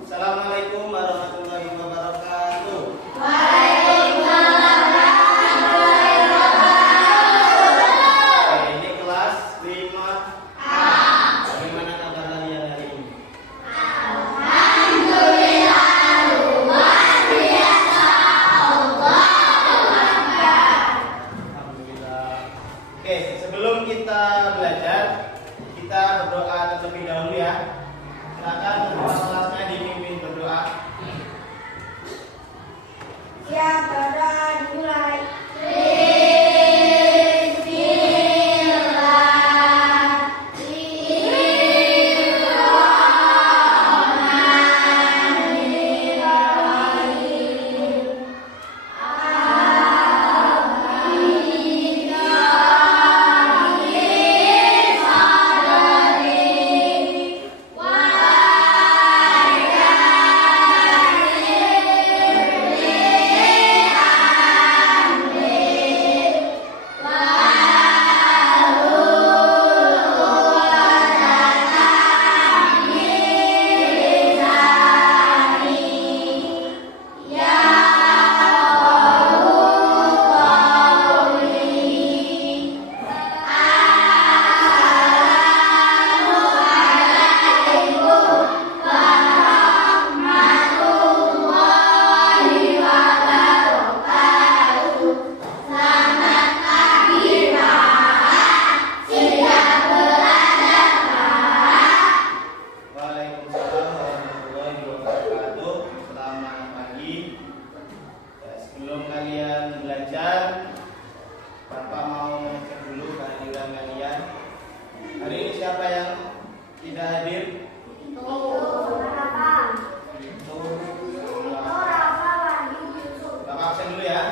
Assalamualaikum warahmatullahi wabarakatuh. Waalaikumsalam warahmatullahi wabarakatuh. Oke, ini kelas 5A. Bagaimana kabar kalian hari ini? Alhamdulillah, luar biasa. Allahu Akbar. Alhamdulillah. Oke, sebelum kita belajar, kita berdoa terlebih dahulu ya. Silakan ketua kelasnya dipimpin berdoa. Siap, berdoa dimulai. Waalaikumsalam warahmatullahi wabarakatuh. Selamat pagi. Ya, sebelum kalian belajar, Bapak mau cek dulu kehadiran kalian. Hari ini siapa yang tidak hadir? Itu. Bapak absen dulu ya.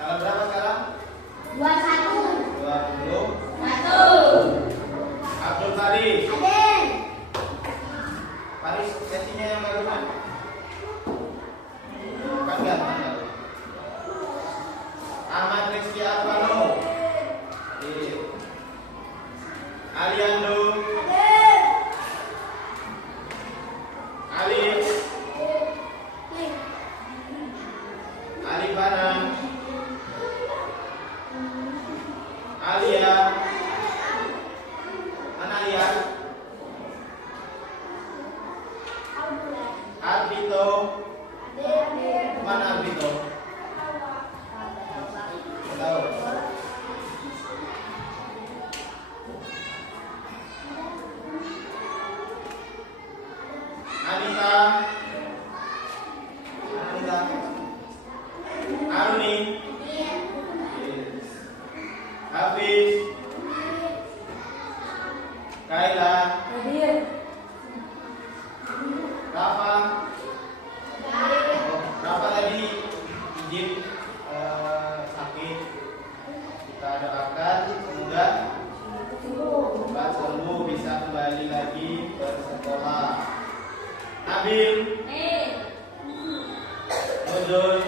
Tanggal berapa sekarang? 20. Abdul Faris. Faris, sesinya yang baru kan? Kan enggak? Ahmad Rizky Alvano. Aliando. Alif. Alifana. Alia. Mana Alia? Albito. Mana Albito? Tahu. Anita. Anita. Aruni. Hafiz. Kaila. Rafa. Rafa tadi izin sakit. Kita doakan semoga cepat sembuh bisa kembali lagi bersekolah. Nabil. Nuzul.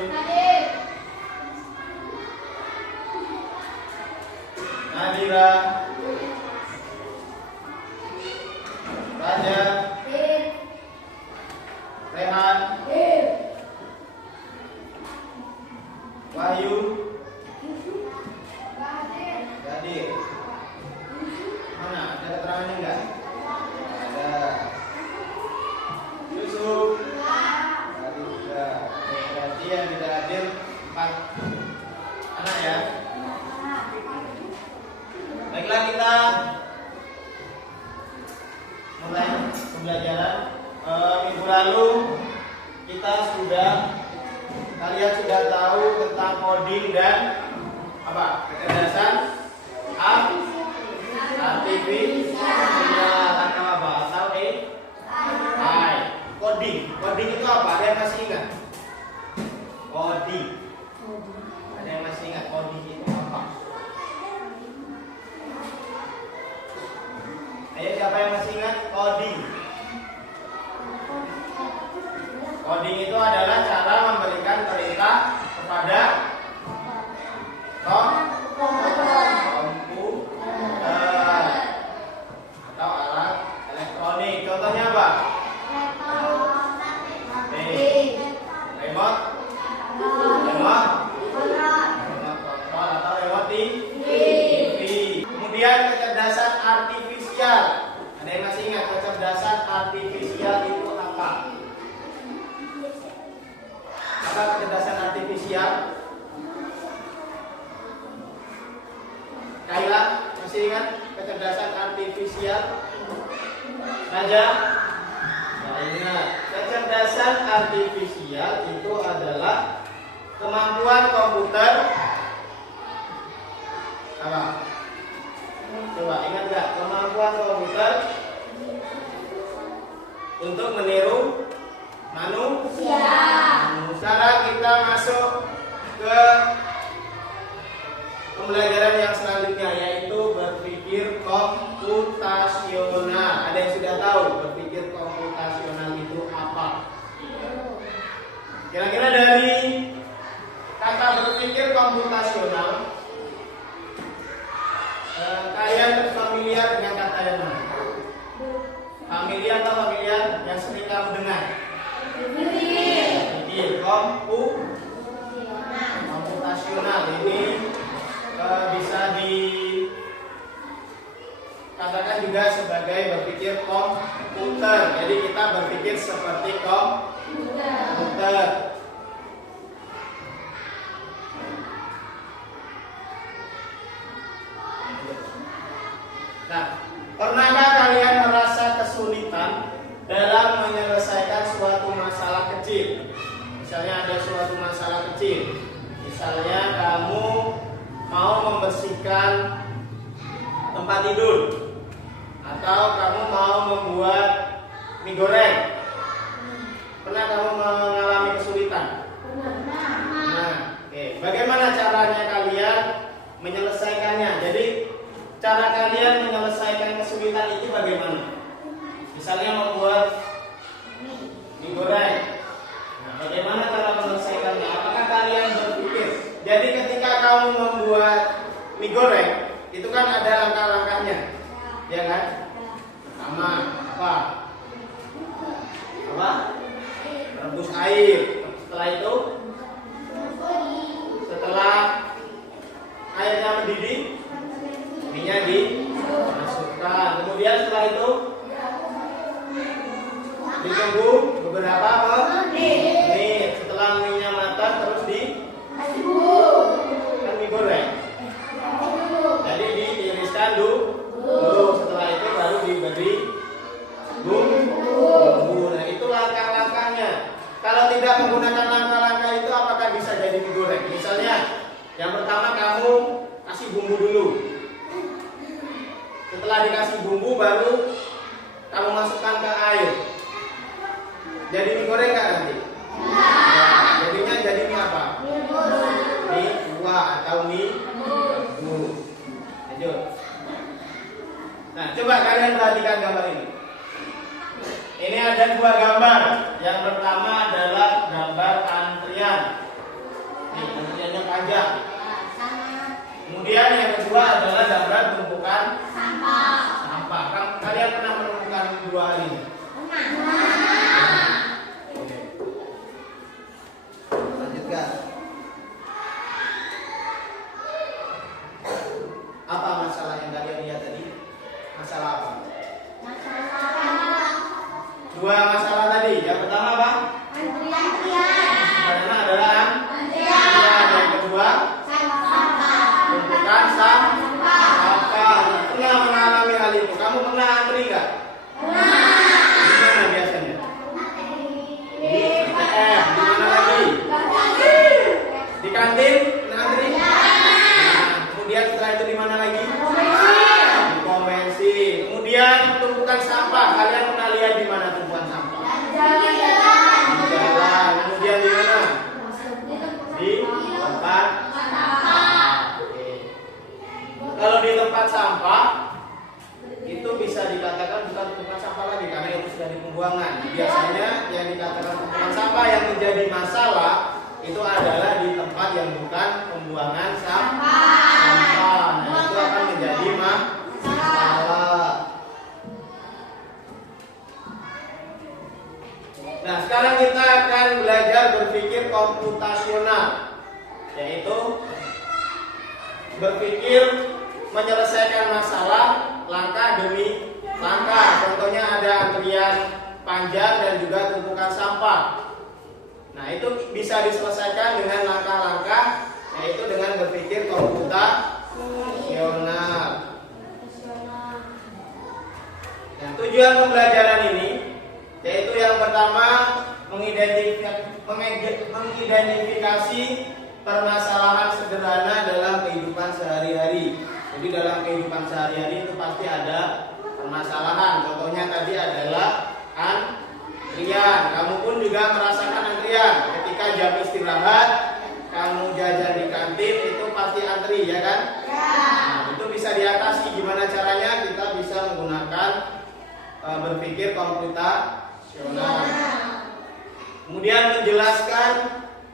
Nadira. Raja. Rehan. Wahyu. Gadir. Mana? Ada keterangannya enggak? Ada. Yusuf. Gadir juga. Oke, berarti yang tidak hadir 4 anak ya. Baiklah, kita mulai pembelajaran. Minggu lalu kalian sudah tahu tentang coding dan apa? Kecerdasan artifisial atau apa? Atau AI. Coding itu apa? Ada yang masih ingat? Coding. Ada yang masih ingat coding itu apa? Ayo, siapa yang masih ingat coding? Coding itu adalah cara memberikan perintah kepada komputer artifisial. Ada yang masih ingat kecerdasan artifisial itu apa? Apa kecerdasan artifisial? Kaila, masih ingat kecerdasan artifisial? Raja? Nah, ingat, kecerdasan artifisial itu adalah kemampuan komputer apa? Coba ingat gak? Kemampuan komputer untuk meniru manusia. Sekarang kita masuk ke pembelajaran yang selanjutnya, yaitu berpikir komputasional. Ada yang sudah tahu berpikir komputasional itu apa? Kira-kira dari kata berpikir komputasional, kalian familiar dengan kata yang mana? Familiar atau familiar yang sering kamu dengar? Berpikir komputasional ini bisa dikatakan juga sebagai berpikir komputer. Jadi kita berpikir seperti komputer. Nah, pernahkah kalian merasa kesulitan dalam menyelesaikan suatu masalah kecil? Misalnya ada suatu masalah kecil. Misalnya kamu mau membersihkan tempat tidur, atau kamu mau membuat mie goreng. Pernah kamu mengalami kesulitan? Nah, oke. Bagaimana caranya kalian menyelesaikannya? Jadi cara kalian menyelesaikan kesulitan itu bagaimana? Misalnya membuat mie goreng. Nah, bagaimana cara menyelesaikannya? Apakah kalian berpikir? Jadi ketika kamu membuat mie goreng, itu kan ada langkah-langkahnya, ya kan? Pertama apa? Rebus air. Setelah itu, setelah airnya mendidih, minyak dimasukkan. Kemudian setelah itu ditunggu beberapa menit. Setelah minyak matang terus kan mie goreng. Jadi ditiriskan dulu. Setelah itu baru diberi bumbu. Nah, itu langkah-langkahnya. Kalau tidak menggunakan langkah-langkah itu, apakah bisa jadi mie goreng? Misalnya, yang pertama kamu kasih bumbu dulu. Setelah dikasih bumbu baru kamu masukkan ke air. Jadi mie goreng nggak nanti? Nah, jadinya jadi mie apa? Mie kuah atau mie rebus. Lanjut. Nah, coba kalian perhatikan gambar ini. Ini ada dua gambar. Yang pertama adalah gambar antrian. Nih, antriannya panjang. Kemudian yang kedua adalah gambar tumpukan sampah. Kalian pernah menemukan dua hal ini? Oke. Lanjutkan. Apa masalah yang kalian lihat tadi? Masalah apa? Dua masalah tadi. Yang pertama apa? Pertama adalah antrian. Yang kedua tumpukan sampah. Pernah mengalami hal itu? Kamu pernah antri nggak? Di mana biasanya? Di ATM. Di mana lagi? Di kantin antri? Nah, kemudian setelah itu di mana lagi? Di pom bensin. Kemudian tumpukan sampah. Kalian pernah lihat di mana tumpukan sampah? Di jalan. Kemudian di mana? Di tempat sampah. Oke. Kalau di tempat sampah itu bisa dikatakan bukan tumpukan sampah lagi karena itu sudah di pembuangan. Biasanya yang dikatakan tumpukan sampah yang menjadi masalah itu adalah di tempat yang bukan pembuangan sampah. Nah, itu akan menjadi masalah. Nah, sekarang kita akan belajar berpikir komputasional, yaitu berpikir menyelesaikan masalah langkah Nah, itu bisa diselesaikan dengan langkah-langkah, yaitu dengan berpikir komputasional. Nah, tujuan pembelajaran ini yaitu yang pertama mengidentifikasi permasalahan sederhana dalam kehidupan sehari-hari. Jadi dalam kehidupan sehari-hari itu pasti ada permasalahan. Contohnya tadi adalah antrian. Kamu pun juga merasakan antrian. Ketika jam istirahat, kamu jajan di kantin itu pasti antri, ya kan? Nah, itu bisa diatasi. Gimana caranya? Kita bisa menggunakan berpikir komputasional. Kemudian menjelaskan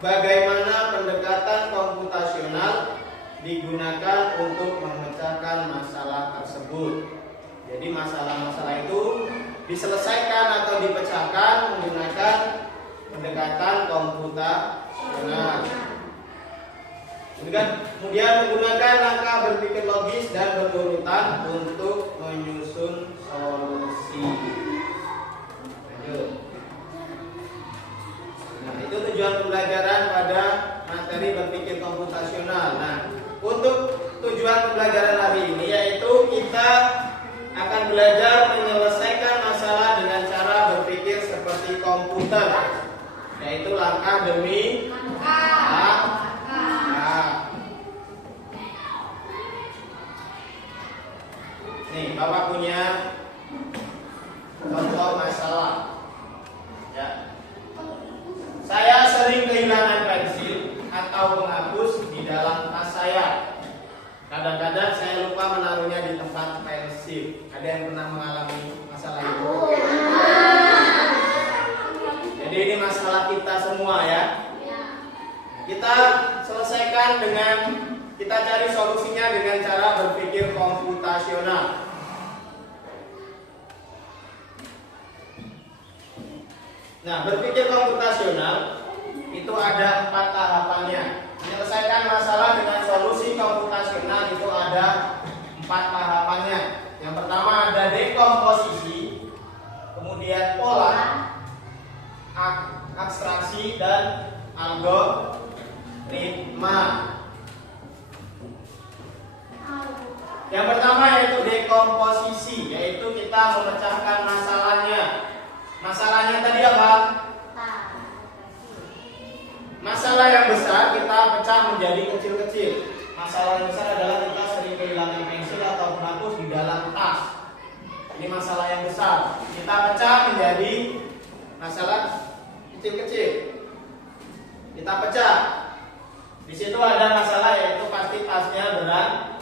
bagaimana pendekatan komputasional digunakan untuk memecahkan masalah tersebut. Jadi masalah-masalah itu diselesaikan atau dipecahkan menggunakan pendekatan komputasional. Kemudian menggunakan langkah berpikir logis dan berurutan untuk menyusun solusi. Nah, itu tujuan pembelajaran pada materi berpikir komputasional. Nah, untuk tujuan pembelajaran hari ini yaitu kita akan belajar menyelesaikan masalah dengan cara berpikir seperti komputer, yaitu langkah demi langkah. Nih, Bapak punya contoh masalah. Ya. Saya sering kehilangan pensil atau penghapus di dalam tas saya. Kadang-kadang saya lupa menaruhnya di tempat pensil. Ada yang pernah mengalami masalah itu? Jadi ini masalah kita semua, ya. Kita selesaikan dengan kita cari solusinya dengan cara berpikir komputasional. Nah, berpikir komputasional itu ada 4 tahapannya. Menyelesaikan masalah dengan solusi komputasional itu ada 4 tahapannya. Yang pertama ada dekomposisi, kemudian pola, abstraksi, dan algoritma. Yang pertama yaitu dekomposisi, yaitu kita memecahkan masalahnya. Masalahnya tadi apa? Masalah yang besar kita pecah menjadi kecil-kecil. Masalah yang besar adalah kita sering kehilangan pensil atau penghapus di dalam tas. Ini masalah yang besar. Kita pecah menjadi masalah kecil-kecil. Kita pecah. Di situ ada masalah yaitu pasti tasnya berantakan.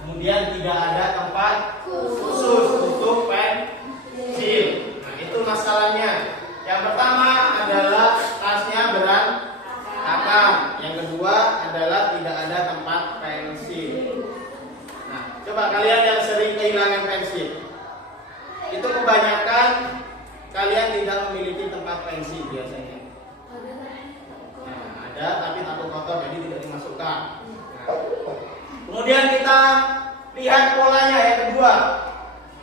Kemudian tidak ada tempat khusus untuk pensil. Nah, itu masalahnya. Yang pertama adalah tasnya berantakan. Yang kedua adalah tidak ada tempat pensil. Nah, coba kalian yang sering kehilangan pensil, itu kebanyakan kalian tidak memiliki tempat pensil biasanya. Nah, ada tapi takut kotor jadi tidak dimasukkan. Nah, kemudian kita lihat polanya yang kedua.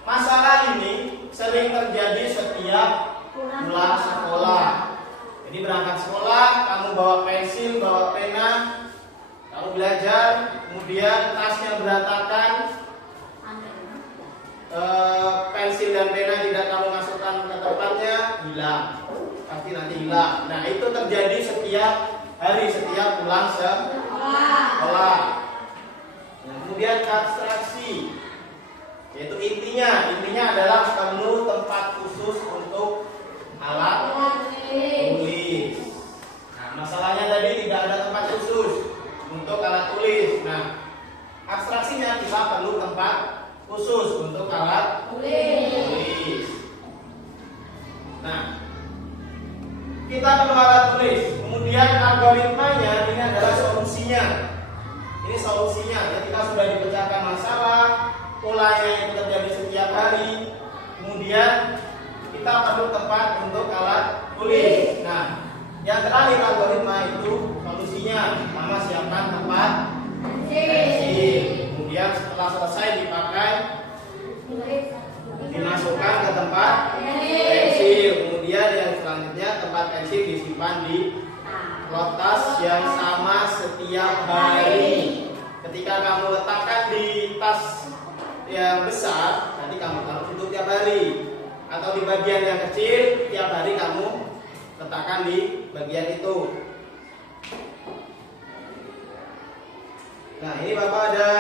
Masalah ini sering terjadi setiap pulang sekolah. Jadi berangkat sekolah, kamu bawa pensil, bawa pena, kamu belajar, kemudian tasnya berantakan, pensil dan pena tidak kamu masukkan ke tempatnya, hilang. Pasti nanti hilang. Nah, itu terjadi setiap hari, setiap pulang sekolah. Nah, kemudian abstraksi, yaitu intinya adalah perlu tempat khusus untuk alat tulis. Nah, masalahnya tadi tidak ada tempat khusus untuk alat tulis. Nah, abstraksinya kita perlu tempat khusus untuk alat tulis. Nah, kita perlu alat tulis. Kemudian algoritmanya ini adalah solusinya. Ini solusinya. Ketika sudah dipecahkan masalah, polanya yang terjadi setiap hari, kemudian kita perlu tempat untuk alat tulis. Nah, yang terakhir algoritma itu solusinya. Pertama siapkan tempat pensil. Kemudian setelah selesai dipakai, dimasukkan ke tempat pensil. Kemudian Kemudian yang selanjutnya, tempat pensil disimpan di tas yang sama setiap hari. Ketika kamu letakkan di tas yang besar, nanti kamu taruh itu tiap hari. Atau di bagian yang kecil, tiap hari kamu letakkan di bagian itu. Nah, ini Bapak ada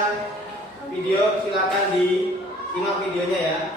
video, silakan disimak videonya ya.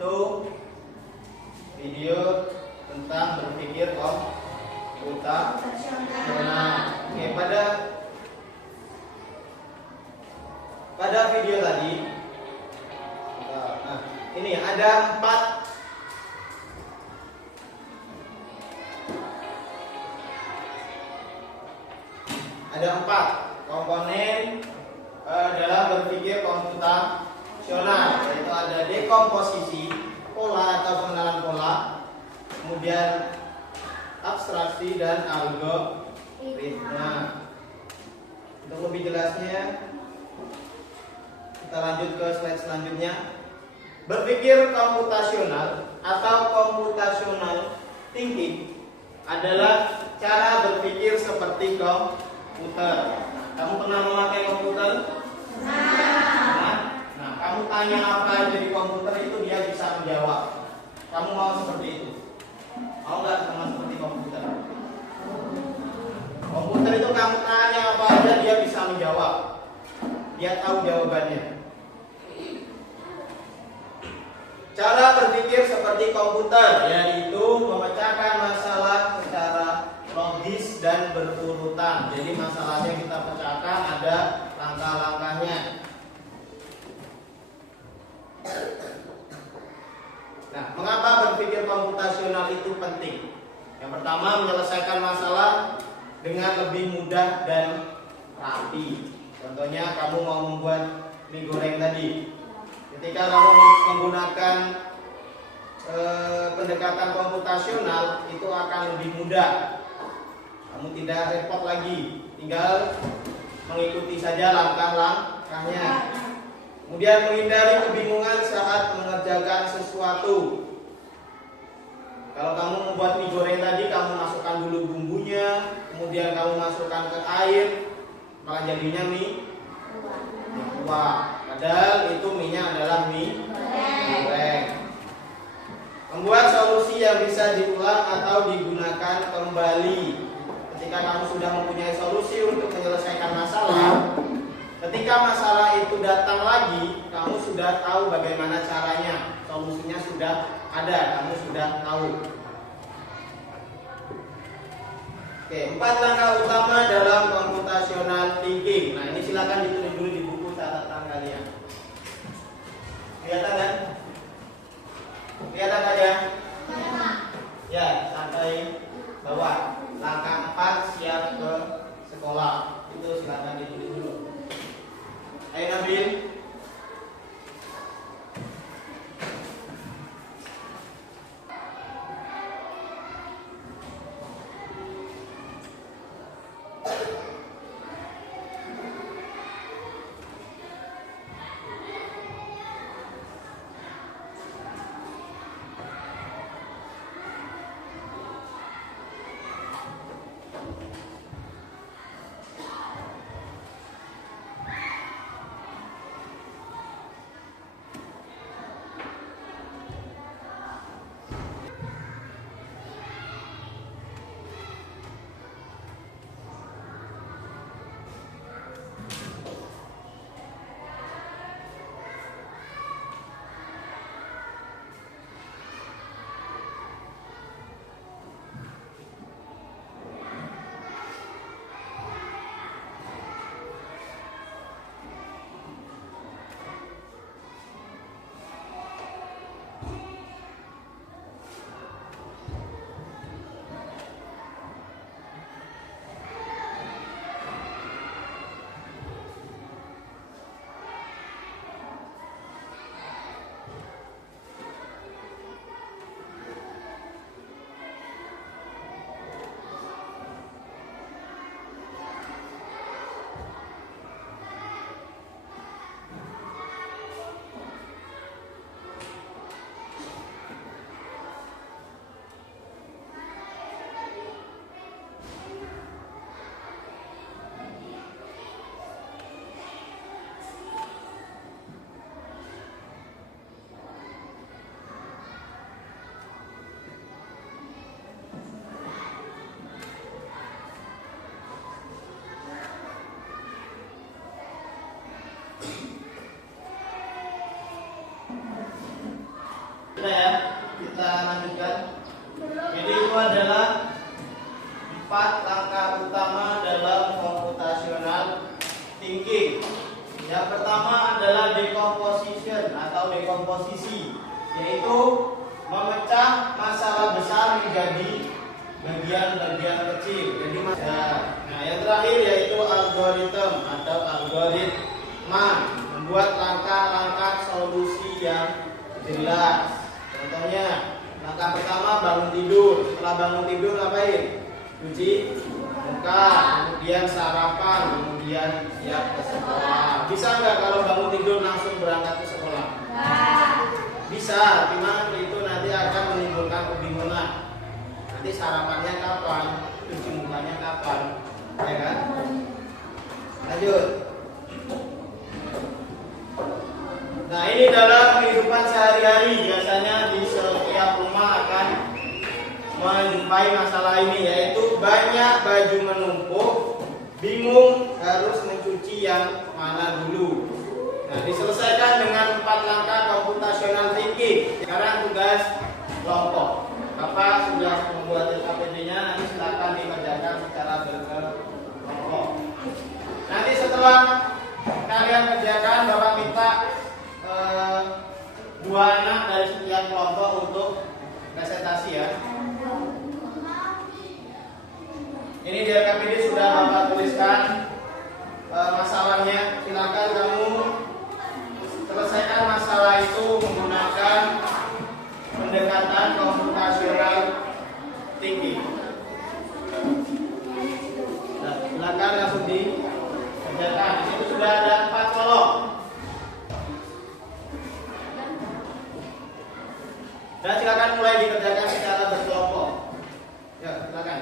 Itu video tentang berpikir komputasional. Oke, pada video tadi, nah ini ada empat komponen dalam berpikir komputasional, yaitu ada dekomposisi, pola atau pengenalan pola, kemudian abstraksi dan algoritma. Untuk lebih jelasnya, kita lanjut ke slide selanjutnya. Berpikir komputasional atau computational thinking adalah cara berpikir seperti komputer. Kamu pernah memakai komputer? Nah, kamu tanya apa aja di komputer itu dia bisa menjawab. Kamu mau seperti itu? Mau nggak sama seperti komputer? Komputer itu kamu tanya apa aja dia bisa menjawab. Dia tahu jawabannya. Cara berpikir seperti komputer yaitu memecahkan masalah secara logis dan berurutan. Jadi masalahnya kita pecahkan, ada langkah-langkahnya. Nah, mengapa berpikir komputasional itu penting? Yang pertama, menyelesaikan masalah dengan lebih mudah dan rapi. Contohnya, kamu mau membuat mie goreng tadi. Ketika kamu menggunakan pendekatan komputasional, itu akan lebih mudah. Kamu tidak repot lagi, tinggal mengikuti saja langkah-langkahnya. Kemudian menghindari kebingungan saat mengerjakan sesuatu. Kalau kamu membuat mie goreng tadi, kamu masukkan dulu bumbunya, kemudian kamu masukkan ke air, maka jadinya mie kuah. Padahal itu mie-nya adalah mie goreng. Membuat solusi yang bisa diulang atau digunakan kembali. Ketika kamu sudah mempunyai solusi untuk menyelesaikan masalah, ketika masalah itu datang lagi, kamu sudah tahu bagaimana caranya. Solusinya sudah ada, kamu sudah tahu. Oke, 4 langkah utama dalam computational thinking. Nah, ini silakan ditulis dulu di buku catatan kalian. Kelihatan kan? Kelihatan aja? Ya, sampai bawah. Langkah 4 Sudah ya, kita lanjutkan. Jadi itu adalah 4 langkah utama dalam computational thinking. Yang pertama adalah decomposition atau dekomposisi, yaitu memecah masalah besar menjadi bagian-bagian kecil. Jadi nah, yang terakhir yaitu algoritma atau algoritma, membuat langkah-langkah solusi yang jelas. Contohnya, langkah pertama bangun tidur. Setelah bangun tidur ngapain? Cuci muka, kemudian sarapan, kemudian siap ke sekolah. Bisa nggak kalau bangun tidur langsung berangkat ke sekolah? Bisa, cuma itu nanti akan menimbulkan kebingungan. Nanti sarapannya kapan? Cuci mukanya kapan? Ya kan? Lanjut. Nah, ini dalam kehidupan sehari-hari biasanya di setiap rumah akan menjumpai masalah ini, yaitu banyak baju menumpuk, bingung harus mencuci yang mana dulu. Nah, diselesaikan dengan 4 langkah computational thinking. Sekarang tugas kelompok. Bapak sudah membuat SKPD-nya, nanti silakan dikerjakan secara berkelompok. Nanti setelah kalian kerjakan, Bapak minta 2 anak dari setiap kelompok untuk presentasi ya. Ini di SKPD sudah Bapak tuliskan masalahnya. Silakan kamu selesaikan masalah itu menggunakan pendekatan computational thinking. Nah, silakan langsung dikerjakan. Di situ sudah ada 4 kolom. Dan silakan mulai dikerjakan secara berkelompok. Ya, silakan.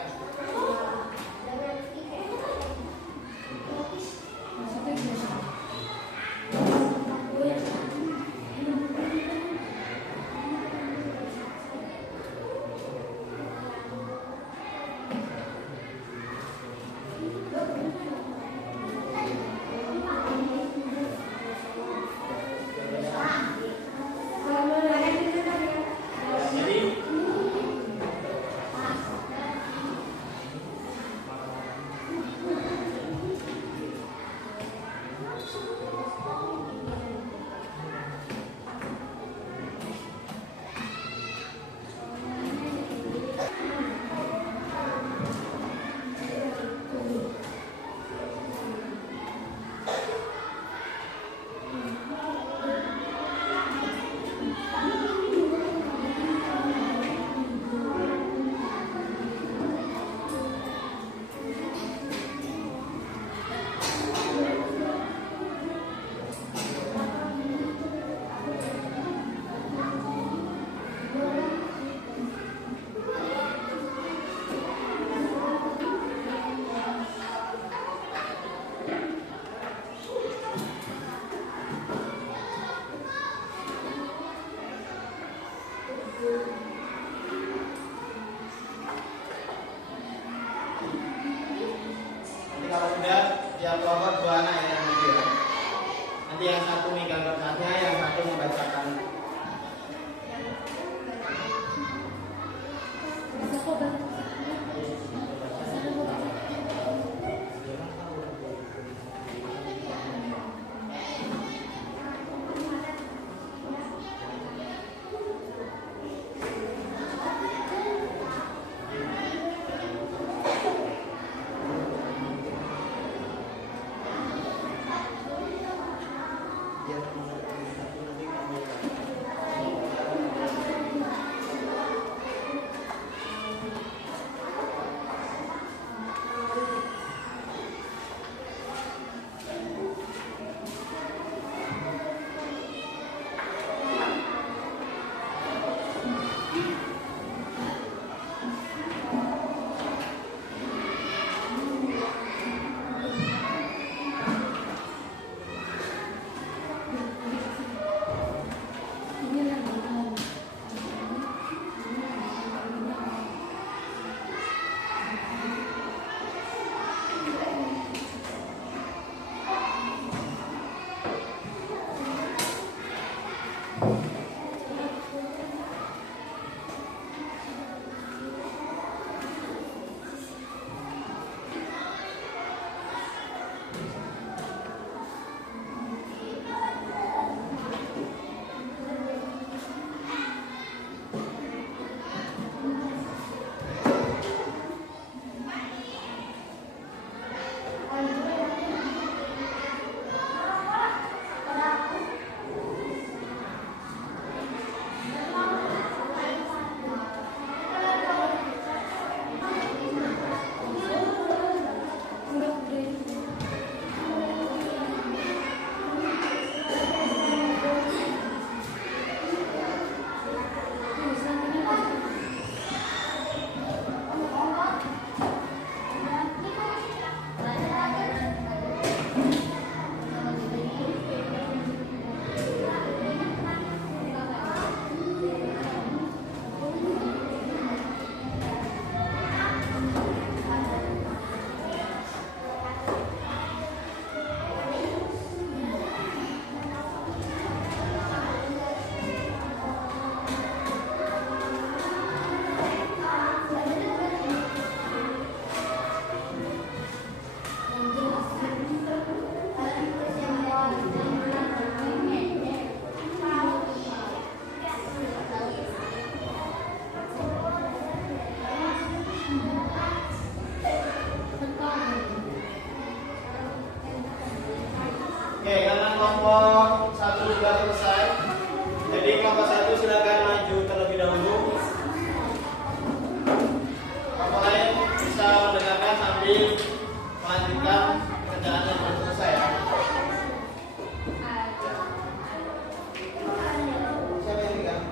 Kalau sudah tiap kelompok 2 anak yang nanti ya. Nanti yang satu megang kertasnya, yang satu membacakan. kelompok 1 silakan maju terlebih dahulu. Kelompok lain bisa mendengarkan sambil melanjutkan pekerjaan yang belum selesai ya. Siapa yang pegang?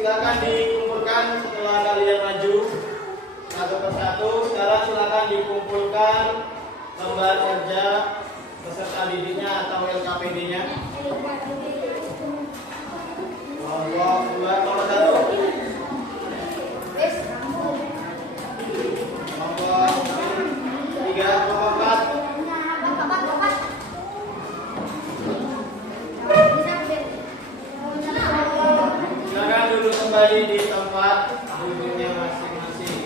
Silakan dikumpulkan setelah kalian maju satu persatu. Sekarang silakan dikumpulkan lembar kerja peserta didiknya atau LKPD-nya. Kelompok 2, kelompok 1. Kelompok 3, kelompok 4. Silakan duduk kembali di tempat duduknya masing-masing.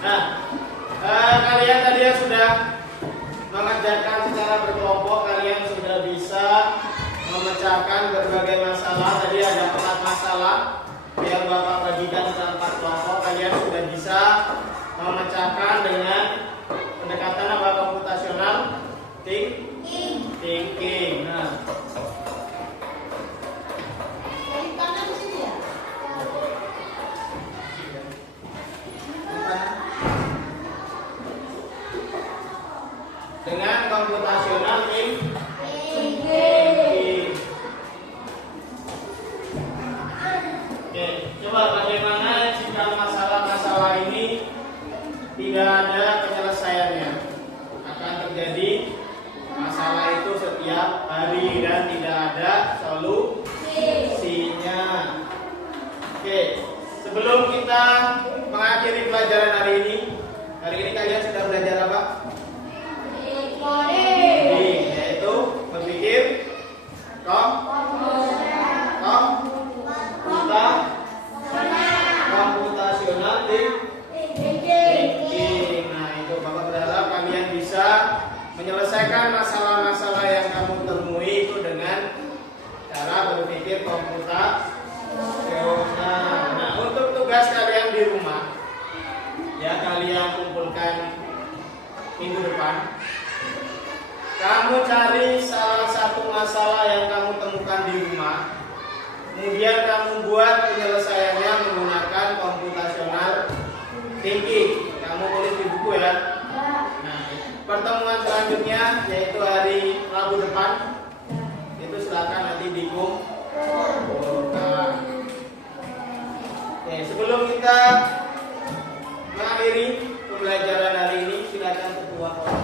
Nah, kalian tadi yang sudah mengerjakan secara berkelompok, kalian sudah bisa memecahkan berbagai masalah. Tadi ada 4 masalah yang Bapak bagikan ke 4 kelompok. Kalian sudah bisa memecahkan dengan pendekatan apa? Komputasional thinking. Nah, dengan komputasional thinking. Oke, coba bagaimana jika masalah-masalah ini tidak ada penyelesaiannya? Akan terjadi masalah itu setiap hari dan tidak ada solusinya. Oke, sebelum kita mengakhiri pelajaran hari ini kalian sudah belajar apa? Yaitu berpikir komputasional thinking. Nah, itu Bapak berharap kalian bisa menyelesaikan masalah-masalah yang kamu temui itu dengan cara berpikir komputasional. Nah, untuk tugas kalian di rumah, kalian kumpulkan minggu depan. Kamu cari salah satu masalah yang kamu temukan di rumah. Kemudian kamu buat penyelesaiannya menggunakan computational thinking. Kamu tulis di buku ya. Nah, pertemuan selanjutnya yaitu hari Rabu depan. Itu silakan nanti dikumpulkan. Oke, sebelum kita mengakhiri pembelajaran hari ini, silakan ketua